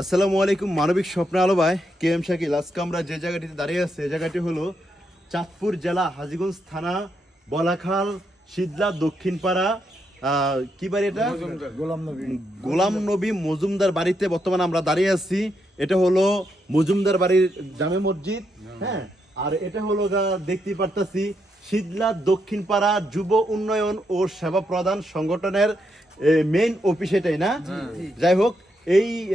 আসসালামু আলাইকুম মানবিক স্বপ্ন আলো ভাই। কে এম শাকিল আজকে আমরা যে জায়গাটিতে দাঁড়িয়ে আছি এই জায়গাটি হলো চাঁদপুর জেলা হাজিগঞ্জ থানা বলাখাল সিদলা দক্ষিণপাড়া কি বাড়ি এটা? গোলাম নবী। মজুমদার বাড়িতে বর্তমানে আমরা দাঁড়িয়ে আছি। এটা হলো মজুমদার বাড়ির জামে মসজিদ হ্যাঁ। আর এটা হলো দেখতে পারতাছি সিদলা দক্ষিণপাড়া যুব উন্নয়ন ও সেবা প্রদান সংগঠনের মেইন অফিস এটাই না? যাই হোক এই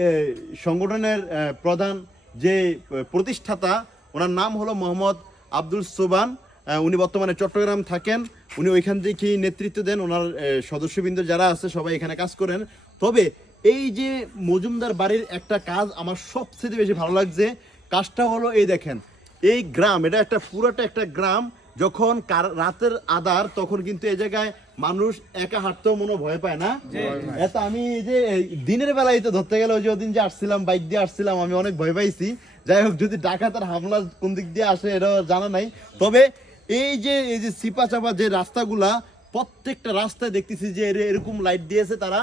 সংগঠনের প্রধান যে প্রতিষ্ঠাতা, ওনার নাম হলো মোহাম্মদ আব্দুল সোবান। উনি বর্তমানে চট্টগ্রাম থাকেন। উনি ওইখান থেকেই নেতৃত্ব দেন। ওনার সদস্যবৃন্দ যারা আছে, সবাই এখানে কাজ করেন। তবে এই যে মজুমদার বাড়ির একটা কাজ আমার সবচেয়ে বেশি ভালো লাগছে, কাজটা হলো এই দেখেন, এই গ্রাম, এটা একটা পুরোটা একটা গ্রাম, যখন কার- রাতের আধার, তখন কিন্তু এই জায়গায় মানুষ একা হাঁটতেও মনে ভয় পায় না? এত আমি যে দিনের বেলায় তো ধরতে গেলে ওই যে ওদিন যে আসছিলাম বাইক দিয়ে আসছিলাম আমি অনেক ভয় পাইছি। যাই হোক যদি ডাকাতার হামলা কোন দিক দিয়ে আসে এটা জানা নাই। তবে এই যে এই যে সিপা চাপা যে রাস্তাগুলা প্রত্যেকটা রাস্তায় দেখতেছি যে এরকম লাইট দিয়েছে তারা।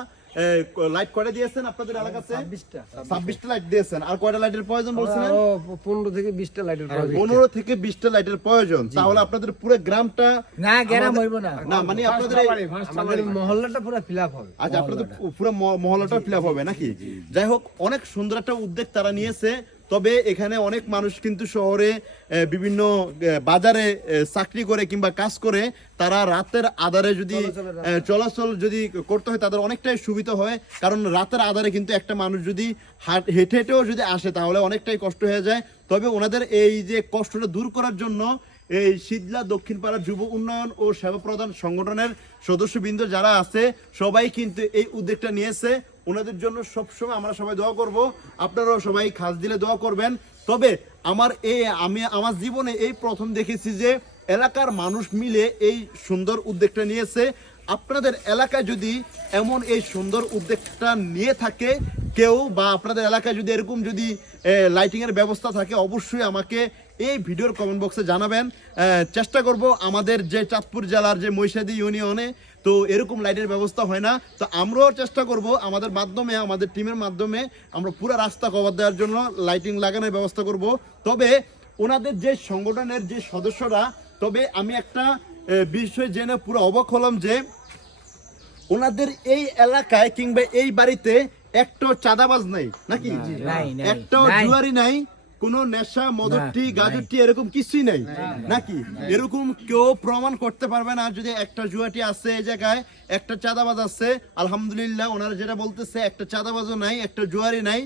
লাইট কয়টা দিয়েছেন আপনাদের এলাকাতে? ছাব্বিশটা। ছাব্বিশটা লাইট দিয়েছেন। আর কয়টা লাইটের প্রয়োজন বলছিলেন? আরও পনেরো থেকে বিশটা লাইটের প্রয়োজন। পনেরো থেকে বিশটা লাইটের প্রয়োজন। তাহলে আপনাদের পুরো গ্রামটা না হইব না। না মানে আপনাদের আমাদের মহল্লাটা পুরো ফিল আপ হবে। আচ্ছা আপনাদের পুরো মহল্লাটা ফিল আপ হবে নাকি? যাই হোক অনেক সুন্দর একটা উদ্যোগ তারা নিয়েছে। তবে এখানে অনেক মানুষ কিন্তু শহরে বিভিন্ন বাজারে চাকরি করে কিংবা কাজ করে তারা রাতের আধারে যদি চলাচল যদি করতে হয় তাদের অনেকটাই সুবিধা হয়। কারণ রাতের আধারে কিন্তু একটা মানুষ যদি হাট হেঁটে হেঁটেও যদি আসে তাহলে অনেকটাই কষ্ট হয়ে যায়। তবে ওনাদের এই যে কষ্টটা দূর করার জন্য এই শীতলা দক্ষিণপাড়া যুব উন্নয়ন ও সেবা প্রদান সংগঠনের সদস্যবৃন্দ যারা আছে সবাই কিন্তু এই উদ্যোগটা নিয়েছে। ওনাদের জন্য সবসময় আমরা সবাই দোয়া করব। আপনারাও সবাই খাস দিলে দোয়া করবেন। তবে আমার এই আমি আমার জীবনে এই প্রথম দেখেছি যে এলাকার মানুষ মিলে এই সুন্দর উদ্যোগটা নিয়েছে। আপনাদের এলাকায় যদি এমন এই সুন্দর উদ্যোগটা নিয়ে থাকে, কেউ বা আপনাদের এলাকায় যদি এরকম যদি লাইটিংয়ের ব্যবস্থা থাকে, অবশ্যই আমাকে এই ভিডিওর কমেন্ট বক্সে জানাবেন। চেষ্টা করব আমাদের যে চাঁদপুর জেলার যে মহিষাদী ইউনিয়নে তো এরকম লাইটের ব্যবস্থা হয় না। তো আমরাও চেষ্টা করব আমাদের মাধ্যমে আমাদের টিমের মাধ্যমে আমরা পুরো রাস্তা কভার দেওয়ার জন্য লাইটিং লাগানোর ব্যবস্থা করব। তবে ওনাদের যে সংগঠনের যে সদস্যরা তবে আমি একটা বিষয় জেনে পুরো অবাক হলাম যে ওনাদের এই এলাকায় কিংবা এই বাড়িতে একটাও চাঁদাবাজ নাই নাকি? একটাও জুয়ারি নাই কোন নেশা মদটি গাজরটি এরকম কিছুই নাই। নাকি? এরকম কেউ প্রমাণ করতে পারবে না যদি একটা জুয়াটি আছে এই জায়গায় একটা চাঁদাবাজ আছে। আলহামদুলিল্লাহ ওনারা যেটা বলতেছে একটা চাঁদাবাজও নাই একটা জুয়ারি নাই।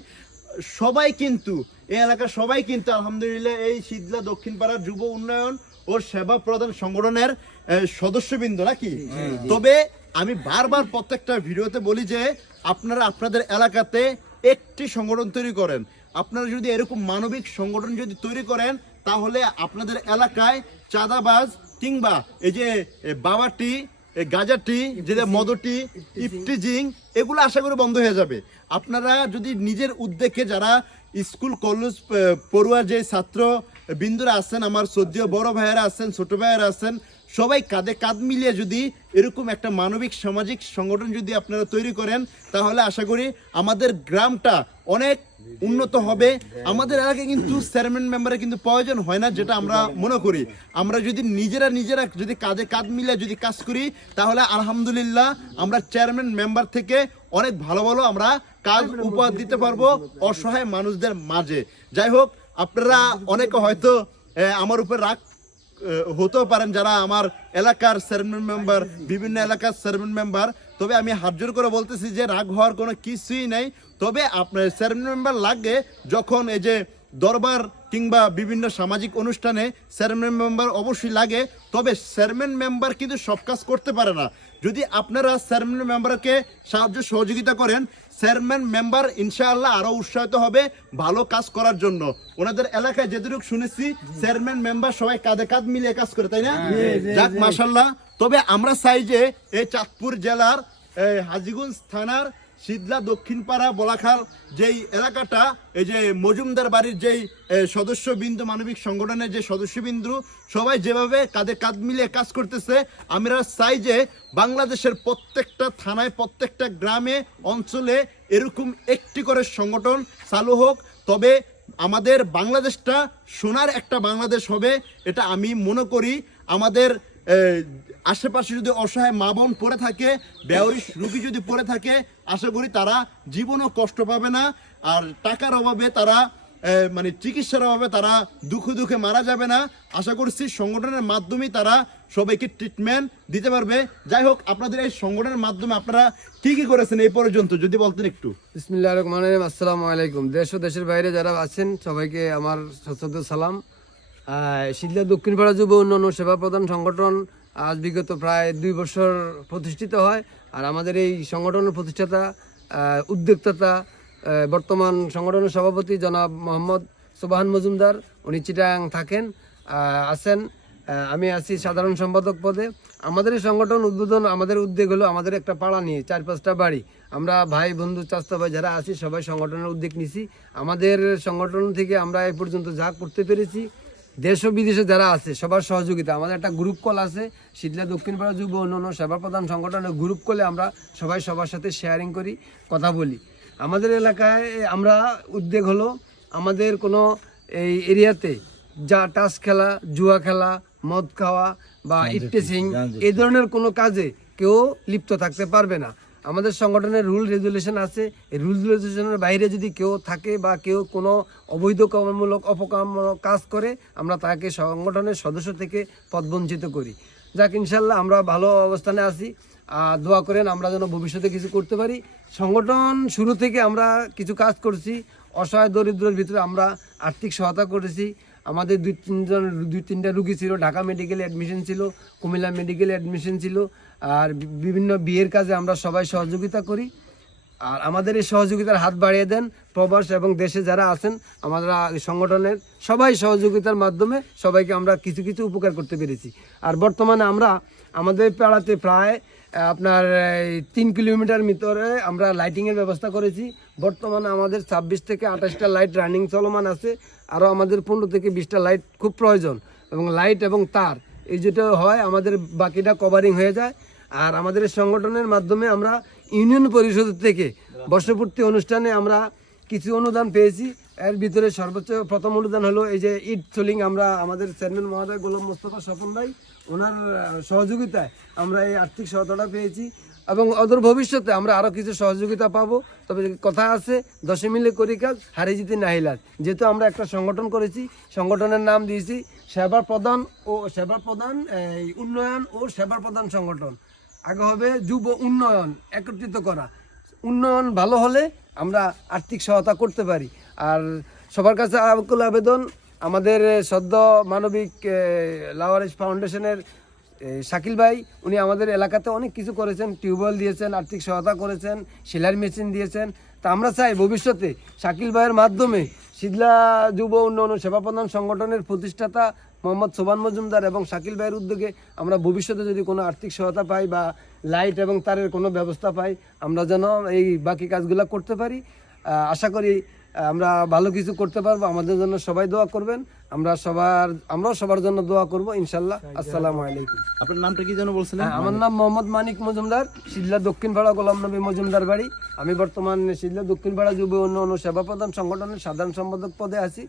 সবাই কিন্তু এই এলাকার সবাই কিন্তু আলহামদুলিল্লাহ এই শীতলা দক্ষিণ পাড়ার যুব উন্নয়ন ও সেবা প্রদান সংগঠনের সদস্যবৃন্দ নাকি? তবে আমি বারবার প্রত্যেকটা ভিডিওতে বলি যে আপনারা আপনাদের এলাকাতে একটি সংগঠন তৈরি করেন। আপনারা যদি এরকম মানবিক সংগঠন যদি তৈরি করেন তাহলে আপনাদের এলাকায় চাঁদাবাজ কিংবা এই যে বাবাটি গাজাটি যেটা মদটি ইফটিজিং এগুলো আশা করি বন্ধ হয়ে যাবে। আপনারা যদি নিজের উদ্যোগে যারা স্কুল কলেজ আহ, পড়ুয়া যে ছাত্র বিন্দুরা আছেন আমার সদ্য বড় ভাইয়েরা আছেন ছোট ভাইয়েরা আছেন সবাই কাঁধে কাঁধ মিলিয়ে যদি এরকম একটা মানবিক, সামাজিক সংগঠন যদি আপনারা তৈরি করেন, তাহলে আশা করি আমাদের গ্রামটা অনেক উন্নত হবে। আমাদের এলাকায় কিন্তু চেয়ারম্যান মেম্বারের কিন্তু প্রয়োজন হয় না, যেটা আমরা মনে করি। আমরা যদি নিজেরা নিজেরা যদি কাঁধে কাঁধ মিলিয়ে যদি কাজ করি, তাহলে আলহামদুলিল্লাহ আমরা চেয়ারম্যান মেম্বার থেকে অনেক ভালো ভালো আমরা কাজ উপহার দিতে পারব অসহায় মানুষদের মাঝে। যাই হোক, আপনারা অনেকে হয়তো আমার উপর রাগ হতেও পারেন যারা আমার এলাকার চেয়ারম্যান মেম্বার বিভিন্ন এলাকার চেয়ারম্যান মেম্বার তবে আমি হাত জোর করে বলতেছি যে রাগ হওয়ার কোনো কিছুই নেই। তবে আপনার চেয়ারম্যান মেম্বার লাগে যখন এই যে দরবার কিংবা বিভিন্ন সামাজিক অনুষ্ঠানে চেয়ারম্যান মেম্বার অবশ্যই লাগে। তবে চেয়ারম্যান মেম্বার কিন্তু সব কাজ করতে পারে না। যদি আপনারা চেয়ারম্যান মেম্বারকে সাহায্য সহযোগিতা করেন চেয়ারম্যান মেম্বার ইনশাআল্লাহ আরও উৎসাহিত হবে ভালো কাজ করার জন্য। ওনাদের এলাকায় যেটুকু শুনেছি চেয়ারম্যান মেম্বার সবাই কাঁধে কাঁধ মিলিয়ে কাজ করে তাই না? যাক মাসাল্লাহ তবে আমরা চাই যে এই চাঁদপুর জেলার হাজিগুঞ্জ হাজিগঞ্জ থানার সিদলা দক্ষিণপাড়া বলাখাল যেই এলাকাটা, এই যে মজুমদার বাড়ির যেই সদস্যবিন্দু, মানবিক সংগঠনের যে সদস্যবিন্দু, সবাই যেভাবে কাঁধে কাঁধ মিলিয়ে কাজ করতেছে, আমরা চাই যে বাংলাদেশের প্রত্যেকটা থানায়, প্রত্যেকটা গ্রামে, অঞ্চলে এরকম একটি করে সংগঠন চালু হোক। তবে আমাদের বাংলাদেশটা সোনার একটা বাংলাদেশ হবে, এটা আমি মনে করি। আমাদের আশেপাশে যদি অসহায় মা বোন পড়ে থাকে বেহরি রুগী যদি পড়ে থাকে, আশা করি তারা জীবনও কষ্ট পাবে না, আর টাকার অভাবে তারা মানে চিকিৎসার অভাবে তারা দুঃখে দুঃখে মারা যাবে না। আশা করছি সংগঠনের মাধ্যমেই তারা সবাইকে ট্রিটমেন্ট দিতে পারবে। যাই হোক, আপনাদের এই সংগঠনের মাধ্যমে আপনারা কি কি করেছেন এই পর্যন্ত, যদি বলতেন একটু। বিসমিল্লাহ রহমান আসসালামু আলাইকুম। দেশ ও দেশের বাইরে যারা আছেন, সবাইকে আমার সশ্রদ্ধ সালাম। শিলদা দক্ষিণপাড়া যুব উন্নয়ন সেবা প্রদান সংগঠন আজ বিগত প্রায় দুই বছর প্রতিষ্ঠিত হয়। আর আমাদের এই সংগঠনের প্রতিষ্ঠাতা উদ্যোক্তাতা বর্তমান সংগঠনের সভাপতি জনাব মোহাম্মদ সোবাহান মজুমদার, উনি চিটাং থাকেন আছেন। আমি আছি সাধারণ সম্পাদক পদে। আমাদের সংগঠন উদ্বোধন, আমাদের উদ্যোগ হলো আমাদের একটা পাড়া নিয়ে, চার পাঁচটা বাড়ি। আমরা ভাই, বন্ধু চাস্তা ভাই যারা আছি, সবাই সংগঠনের উদ্যোগ নিছি। আমাদের সংগঠন থেকে আমরা এই পর্যন্ত যা করতে পেরেছি দেশ ও বিদেশে যারা আছে সবার সহযোগিতা। আমাদের একটা গ্রুপ কল আছে শীতলা দক্ষিণ পাড়া যুব অন্যান্য সেবা প্রধান সংগঠনের গ্রুপ কলে আমরা সবাই সবার সাথে শেয়ারিং করি কথা বলি। আমাদের এলাকায় আমরা উদ্যোগ হলো আমাদের কোনো এই এরিয়াতে যা টাস খেলা জুয়া খেলা মদ খাওয়া বা ইফটেসিং এই ধরনের কোনো কাজে কেউ লিপ্ত থাকতে পারবে না। আমাদের সংগঠনের রুল রেগুলেশন আছে। এই রুল রেগুলেশনের বাইরে যদি কেউ থাকে বা কেউ কোনো অবৈধ কর্মমূলক অপকর্মমূলক কাজ করে, আমরা তাকে সংগঠনের সদস্য থেকে পদবঞ্চিত করি। যাক ইনশাল্লাহ আমরা ভালো অবস্থানে আছি। দোয়া করেন আমরা যেন ভবিষ্যতে কিছু করতে পারি। সংগঠন শুরু থেকে আমরা কিছু কাজ করছি। অসহায় দরিদ্রের ভিতরে আমরা আর্থিক সহায়তা করেছি। আমাদের দুই তিনজন, দুই তিনটা রুগী ছিল। ঢাকা মেডিকেলে অ্যাডমিশন ছিল, কুমিল্লা মেডিকেলে অ্যাডমিশন ছিল। আর বিভিন্ন বিয়ের কাজে আমরা সবাই সহযোগিতা করি। আর আমাদের এই সহযোগিতার হাত বাড়িয়ে দেন প্রবাস এবং দেশে যারা আছেন এই সংগঠনের সবাই সহযোগিতার মাধ্যমে সবাইকে আমরা কিছু কিছু উপকার করতে পেরেছি। আর বর্তমানে আমরা আমাদের পাড়াতে প্রায় আপনার তিন কিলোমিটার ভিতরে আমরা লাইটিংয়ের ব্যবস্থা করেছি। বর্তমানে আমাদের ছাব্বিশ থেকে আঠাশটা লাইট রানিং চলমান আছে। আরও আমাদের পনেরো থেকে বিশটা লাইট খুব প্রয়োজন। এবং লাইট এবং তার, এই যেটা হয় আমাদের বাকিটা কভারিং হয়ে যায়। আর আমাদের সংগঠনের মাধ্যমে আমরা ইউনিয়ন পরিষদ থেকে বর্ষপূর্তি অনুষ্ঠানে আমরা কিছু অনুদান পেয়েছি। এর ভিতরে সর্বোচ্চ প্রথম অনুদান হলো এই যে ইট সোলিং আমরা আমাদের চেয়ারম্যান মহোদয় গোলাম মোস্তফা স্বপন ভাই, ওনার সহযোগিতায় আমরা এই আর্থিক সহায়তাটা পেয়েছি এবং অদূর ভবিষ্যতে আমরা আরও কিছু সহযোগিতা পাবো। তবে কথা আছে, দশে মিলে করি কাজ, হারে জিতে নাহিলাজ যেহেতু আমরা একটা সংগঠন করেছি, সংগঠনের নাম দিয়েছি সেবা প্রদান ও সেবা প্রদান উন্নয়ন ও সেবা প্রদান সংগঠন। আগে হবে যুব উন্নয়ন একত্রিত করা। উন্নয়ন ভালো হলে আমরা আর্থিক সহায়তা করতে পারি। আর সবার কাছে আকুল আবেদন আমাদের সদ্য মানবিক এ, লাওয়ারিস ফাউন্ডেশনের শাকিল ভাই উনি আমাদের এলাকাতে অনেক কিছু করেছেন। টিউবওয়েল দিয়েছেন আর্থিক সহায়তা করেছেন সেলাই মেশিন দিয়েছেন। তা আমরা চাই ভবিষ্যতে শাকিল ভাইয়ের মাধ্যমে শীতলা যুব উন্নয়ন ও সেবা প্রদান সংগঠনের প্রতিষ্ঠাতা মোহাম্মদ সোবান মজুমদার এবং শাকিল ভাইয়ের উদ্যোগে আমরা ভবিষ্যতে যদি কোনো আর্থিক সহায়তা পাই বা লাইট এবং তারের কোনো ব্যবস্থা পাই, আমরা যেন এই বাকি কাজগুলো করতে পারি। আশা করি আমরা ভালো কিছু করতে পারব। আমাদের জন্য সবাই দোয়া করবেন। আমরা সবার আমরাও সবার জন্য দোয়া করব ইনশাল্লাহ। আসসালামু আলাইকুম। আপনার নামটা কি যেন বলছিলেন? হ্যাঁ, আমার নাম মোহাম্মদ মানিক মজুমদার শিল্লা দক্ষিণ পাড়া গোলাম নবী মজুমদার বাড়ি। আমি বর্তমানে শিল্লা দক্ষিণ পাড়া যুব উন্নয়ন সেবা প্রদান সংগঠনের সাধারণ সম্পাদক পদে আছি।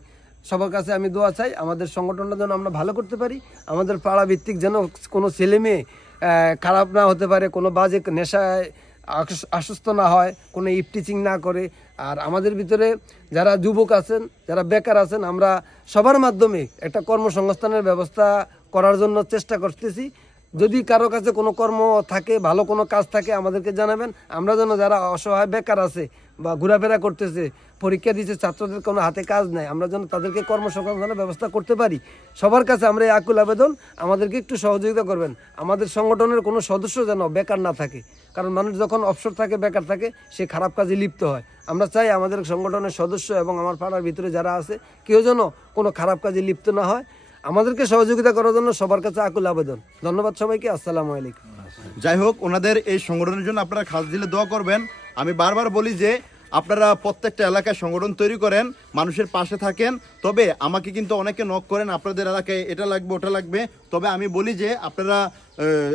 সবার কাছে আমি দোয়া চাই আমাদের সংগঠনটা যেন আমরা ভালো করতে পারি। আমাদের পাড়া ভিত্তিক যেন কোনো ছেলে মেয়ে খারাপ না হতে পারে কোনো বাজে নেশায় আশ্বস্ত না হয়, কোনো ইফটিচিং না করে। আর আমাদের ভিতরে যারা যুবক আছেন, যারা বেকার আছেন, আমরা সবার মাধ্যমে একটা কর্মসংস্থানের ব্যবস্থা করার জন্য চেষ্টা করতেছি। যদি কারও কাছে কোনো কর্ম থাকে, ভালো কোনো কাজ থাকে, আমাদেরকে জানাবেন। আমরা যেন যারা অসহায় বেকার আছে বা ঘোরাফেরা করতেছে, পরীক্ষা দিচ্ছে ছাত্রদের কোনো হাতে কাজ নাই, আমরা যেন তাদেরকে কর্মসংস্থানের ব্যবস্থা করতে পারি। সবার কাছে আমরা এই আকুল আবেদন, আমাদেরকে একটু সহযোগিতা করবেন। আমাদের সংগঠনের কোনো সদস্য যেন বেকার না থাকে। কারণ মানুষ যখন অবসর থাকে, বেকার থাকে, সে খারাপ কাজে লিপ্ত হয়। আমরা চাই আমাদের সংগঠনের সদস্য এবং আমার পাড়ার ভিতরে যারা আছে, কেউ যেন কোনো খারাপ কাজে লিপ্ত না হয়। আমাদেরকে সহযোগিতা করার জন্য সবার কাছে আকুল আবেদন। ধন্যবাদ সবাইকে, আসসালামু আলাইকুম। যাই হোক, ওনাদের এই সংগঠনের জন্য আপনারা খাস দিলে দোয়া করবেন। আমি বারবার বলি যে, আপনারা প্রত্যেকটা এলাকায় সংগঠন তৈরি করেন, মানুষের পাশে থাকেন। তবে আমাকে কিন্তু অনেকে নক করেন, আপনাদের এলাকায় এটা লাগবে, ওটা লাগবে। তবে আমি বলি যে, আপনারা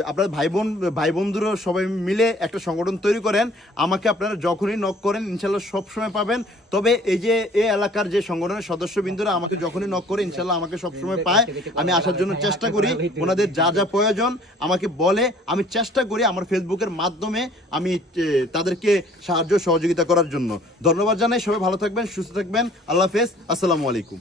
আপনার ভাই বোন ভাই বন্ধুরা সবাই মিলে একটা সংগঠন তৈরি করেন। আমাকে আপনারা যখনই নক করেন ইনশাল্লাহ সবসময় পাবেন। তবে এই যে, এই এলাকার যে সংগঠনের সদস্যবৃন্দরা আমাকে যখনই নক করে ইনশাল্লাহ আমাকে সবসময় পায়। আমি আসার জন্য চেষ্টা করি, ওনাদের যা যা প্রয়োজন আমাকে বলে। আমি চেষ্টা করি আমার ফেসবুকের মাধ্যমে আমি তাদেরকে সাহায্য, সহযোগিতা করার জন্য। ধন্যবাদ জানাই, সবাই ভালো থাকবেন, সুস্থ থাকবেন। আল্লাহ হাফেজ, আসসালামু আলাইকুম।